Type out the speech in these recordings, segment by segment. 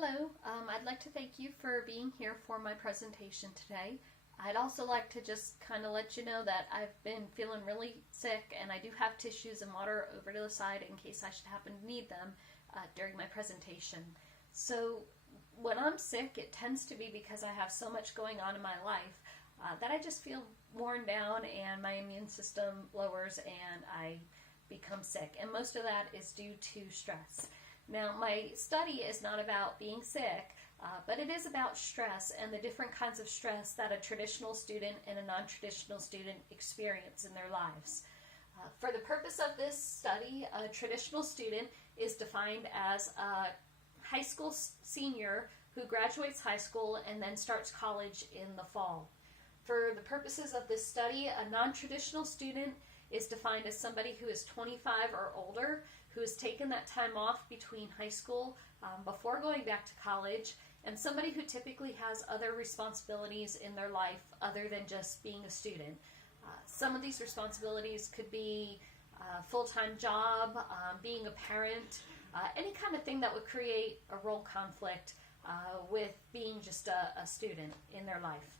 Hello, I'd like to thank you for being here for my presentation today. I'd also like to just kind of let you know that I've been feeling really sick and I do have tissues and water over to the side in case I should happen to need them during my presentation. So when I'm sick, it tends to be because I have so much going on in my life that I just feel worn down and my immune system lowers and I become sick. And most of that is due to stress. Now, my study is not about being sick, but it is about stress and the different kinds of stress that a traditional student and a non-traditional student experience in their lives. For the purpose of this study, a traditional student is defined as a high school senior who graduates high school and then starts college in the fall. For the purposes of this study, a non-traditional student is defined as somebody who is 25 or older, who has taken that time off between high school before going back to college, and somebody who typically has other responsibilities in their life other than just being a student. Some of these responsibilities could be a full-time job, being a parent, any kind of thing that would create a role conflict with being just a student in their life.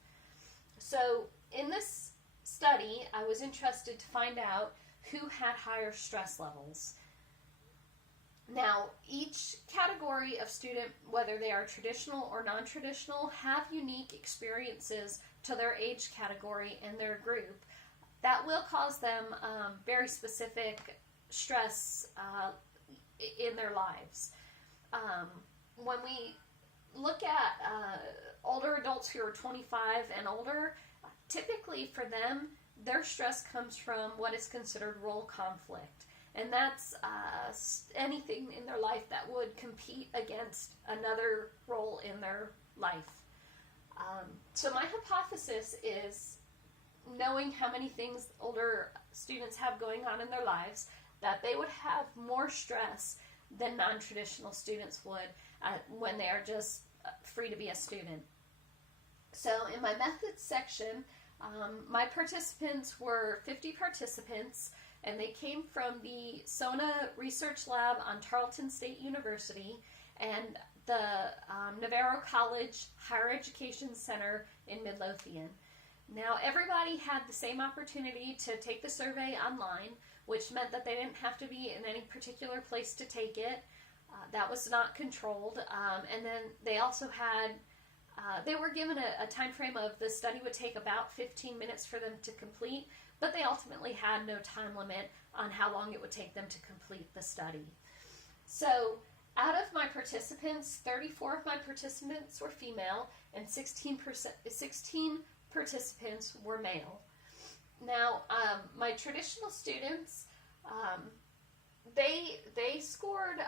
So in this study, I was interested to find out who had higher stress levels. Now, each category of student, whether they are traditional or non-traditional, have unique experiences to their age category and their group that will cause them very specific stress in their lives. When we look at older adults who are 25 and older, typically for them, their stress comes from what is considered role conflict. And that's anything in their life that would compete against another role in their life. So my hypothesis is, knowing how many things older students have going on in their lives, that they would have more stress than non-traditional students would when they are just free to be a student. So in my methods section, my participants were 50 participants, and they came from the SONA Research Lab on Tarleton State University and the Navarro College Higher Education Center in Midlothian. Now, everybody had the same opportunity to take the survey online, which meant that they didn't have to be in any particular place to take it. That was not controlled. And then they also had they were given a time frame of the study would take about 15 minutes for them to complete, but they ultimately had no time limit on how long it would take them to complete the study. So out of my participants, 34 of my participants were female and 16 participants were male. Now, my traditional students, they scored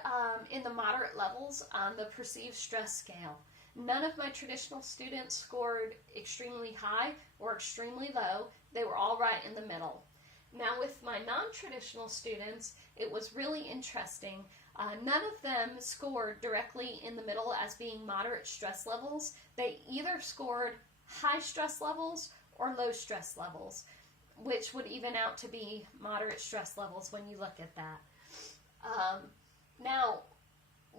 in the moderate levels on the perceived stress scale. None of my traditional students scored extremely high or extremely low. They were all right in the middle. Now with my non-traditional students, it was really interesting. None of them scored directly in the middle as being moderate stress levels. They either scored high stress levels or low stress levels, which would even out to be moderate stress levels when you look at that. Now,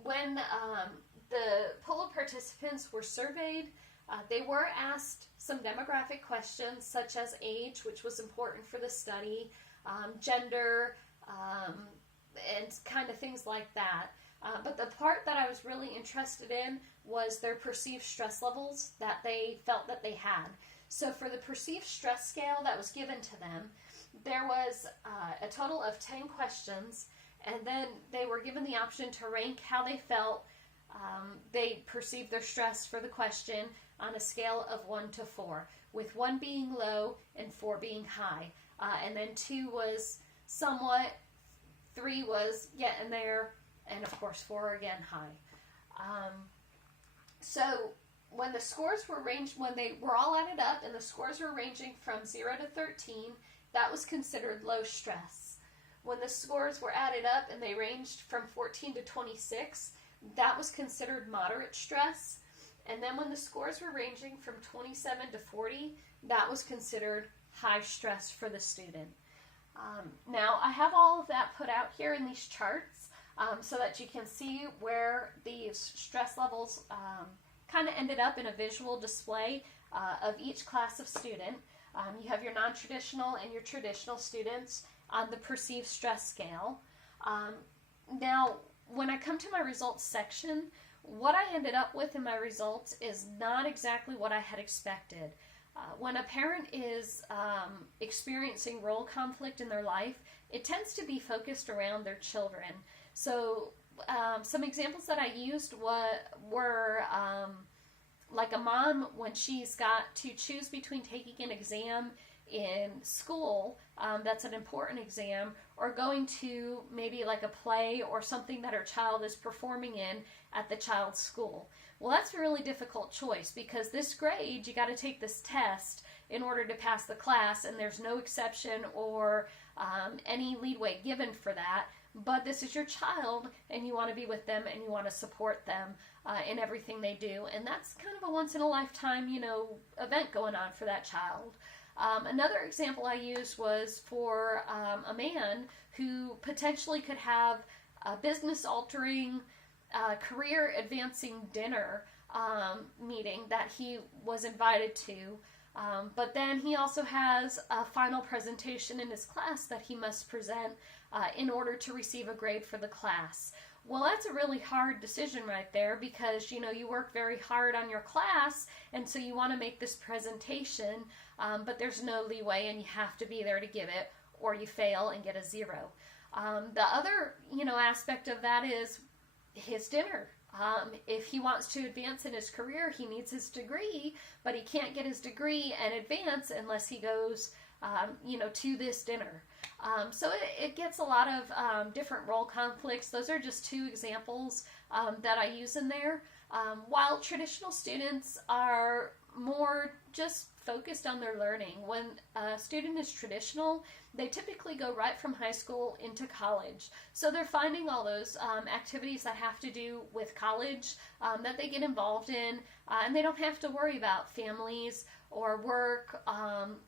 when the pool of participants were surveyed, they were asked some demographic questions such as age, which was important for the study, gender, and kind of things like that. But the part that I was really interested in was their perceived stress levels that they felt that they had. So for the perceived stress scale that was given to them, there was a total of 10 questions, and then they were given the option to rank how they felt they perceived their stress for the question on a scale of 1 to 4, with 1 being low and 4 being high. And then 2 was somewhat, 3 was getting there, and of course 4 again high. So when the scores were ranged, when they were all added up and the scores were ranging from 0 to 13, that was considered low stress. When the scores were added up and they ranged from 14 to 26, that was considered moderate stress. And then when the scores were ranging from 27 to 40, that was considered high stress for the student. Now, I have all of that put out here in these charts. so that you can see where these stress levels kind of ended up in a visual display of each class of student. You have your non-traditional and your traditional students on the perceived stress scale. Now, when I come to my results section, what I ended up with in my results is not exactly what I had expected. When a parent is experiencing role conflict in their life, it tends to be focused around their children. So some examples that I used were like a mom when she's got to choose between taking an exam in school, that's an important exam, or going to maybe like a play or something that her child is performing in at the child's school. Well, that's a really difficult choice because this grade, you got to take this test in order to pass the class, and there's no exception or any leeway given for that. But this is your child, and you want to be with them, and you want to support them in everything they do. And that's kind of a once-in-a-lifetime, event going on for that child. Another example I used was for a man who potentially could have a business-altering, career-advancing dinner meeting that he was invited to. But then he also has a final presentation in his class that he must present in order to receive a grade for the class. Well, that's a really hard decision right there because, you work very hard on your class, and so you want to make this presentation, but there's no leeway, and you have to be there to give it, or you fail and get a 0. The other, aspect of that is his dinner. If he wants to advance in his career, he needs his degree, but he can't get his degree and advance unless he goes, to this dinner. So it gets a lot of different role conflicts. Those are just 2 examples that I use in there. While traditional students are more just focused on their learning. When a student is traditional, they typically go right from high school into college. So they're finding all those activities that have to do with college that they get involved in, and they don't have to worry about families or work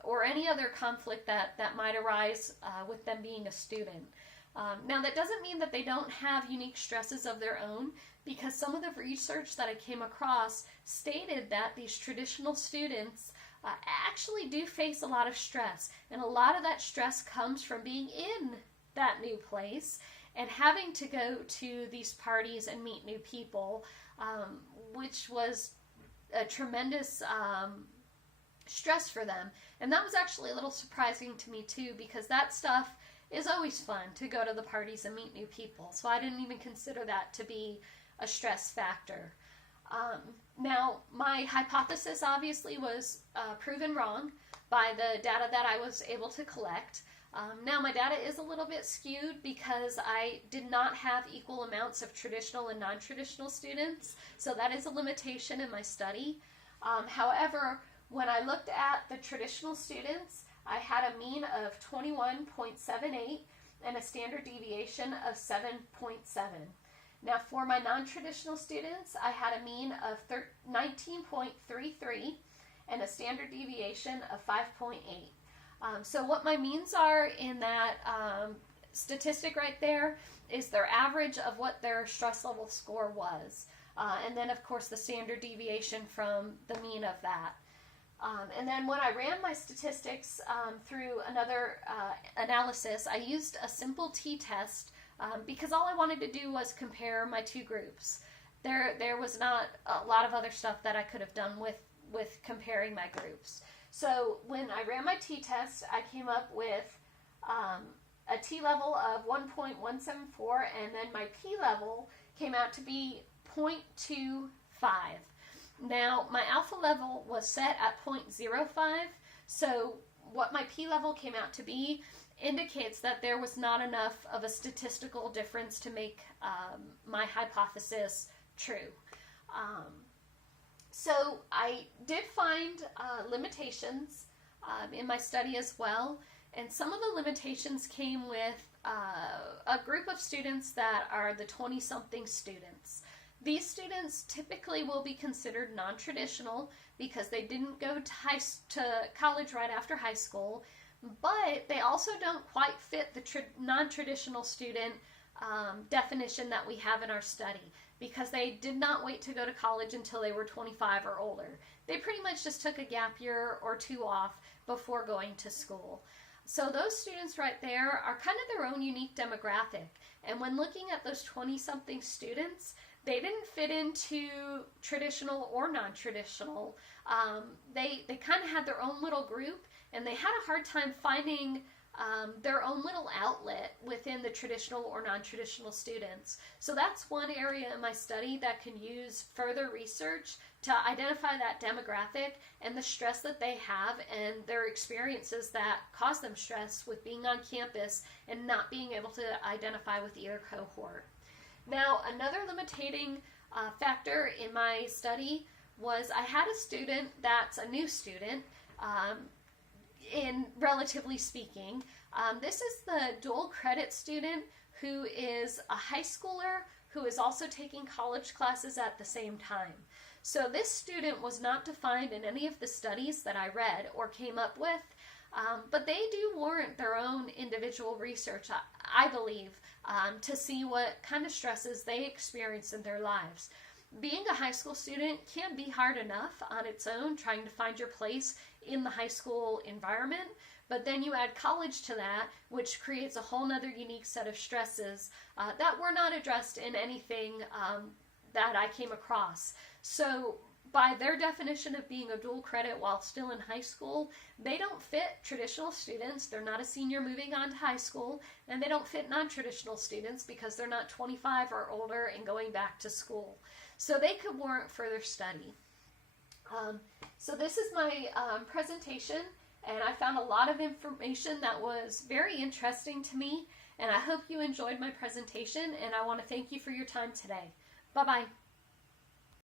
or any other conflict that might arise with them being a student. Now, that doesn't mean that they don't have unique stresses of their own, because some of the research that I came across stated that these traditional students actually do face a lot of stress, and a lot of that stress comes from being in that new place and having to go to these parties and meet new people, which was a tremendous stress for them. And that was actually a little surprising to me too, because that stuff is always fun, to go to the parties and meet new people. So I didn't even consider that to be a stress factor. Now, my hypothesis obviously was proven wrong by the data that I was able to collect. Now, my data is a little bit skewed because I did not have equal amounts of traditional and non-traditional students, so that is a limitation in my study. However, when I looked at the traditional students, I had a mean of 21.78 and a standard deviation of 7.7. Now, for my non-traditional students, I had a mean of 19.33 and a standard deviation of 5.8. So what my means are in that statistic right there is their average of what their stress level score was. And then, of course, the standard deviation from the mean of that. And then when I ran my statistics through another analysis, I used a simple t-test because all I wanted to do was compare my 2 groups. There was not a lot of other stuff that I could have done with comparing my groups. So when I ran my t-test, I came up with a t-level of 1.174, and then my p-level came out to be 0.25. Now, my alpha level was set at 0.05, so what my p-level came out to be indicates that there was not enough of a statistical difference to make my hypothesis true. So I did find limitations in my study as well, and some of the limitations came with a group of students that are the 20-something students. These students typically will be considered non-traditional because they didn't go to college right after high school, but they also don't quite fit the non-traditional student definition that we have in our study, because they did not wait to go to college until they were 25 or older. They pretty much just took a gap year or two off before going to school. So those students right there are kind of their own unique demographic. And when looking at those 20-something students, they didn't fit into traditional or non-traditional. They kind of had their own little group, and they had a hard time finding their own little outlet within the traditional or non-traditional students. So that's one area in my study that can use further research to identify that demographic and the stress that they have and their experiences that cause them stress with being on campus and not being able to identify with either cohort. Now, another limiting factor in my study was I had a student that's a new student, in relatively speaking. This is the dual credit student who is a high schooler who is also taking college classes at the same time. So this student was not defined in any of the studies that I read or came up with, but they do warrant their own individual research, I believe, to see what kind of stresses they experience in their lives. Being a high school student can be hard enough on its own, trying to find your place in the high school environment, but then you add college to that, which creates a whole nother unique set of stresses that were not addressed in anything that I came across. So by their definition of being a dual credit while still in high school, they don't fit traditional students. They're not a senior moving on to high school, and they don't fit non-traditional students because they're not 25 or older and going back to school. So they could warrant further study. So this is my presentation, and I found a lot of information that was very interesting to me, and I hope you enjoyed my presentation, and I want to thank you for your time today. Bye-bye.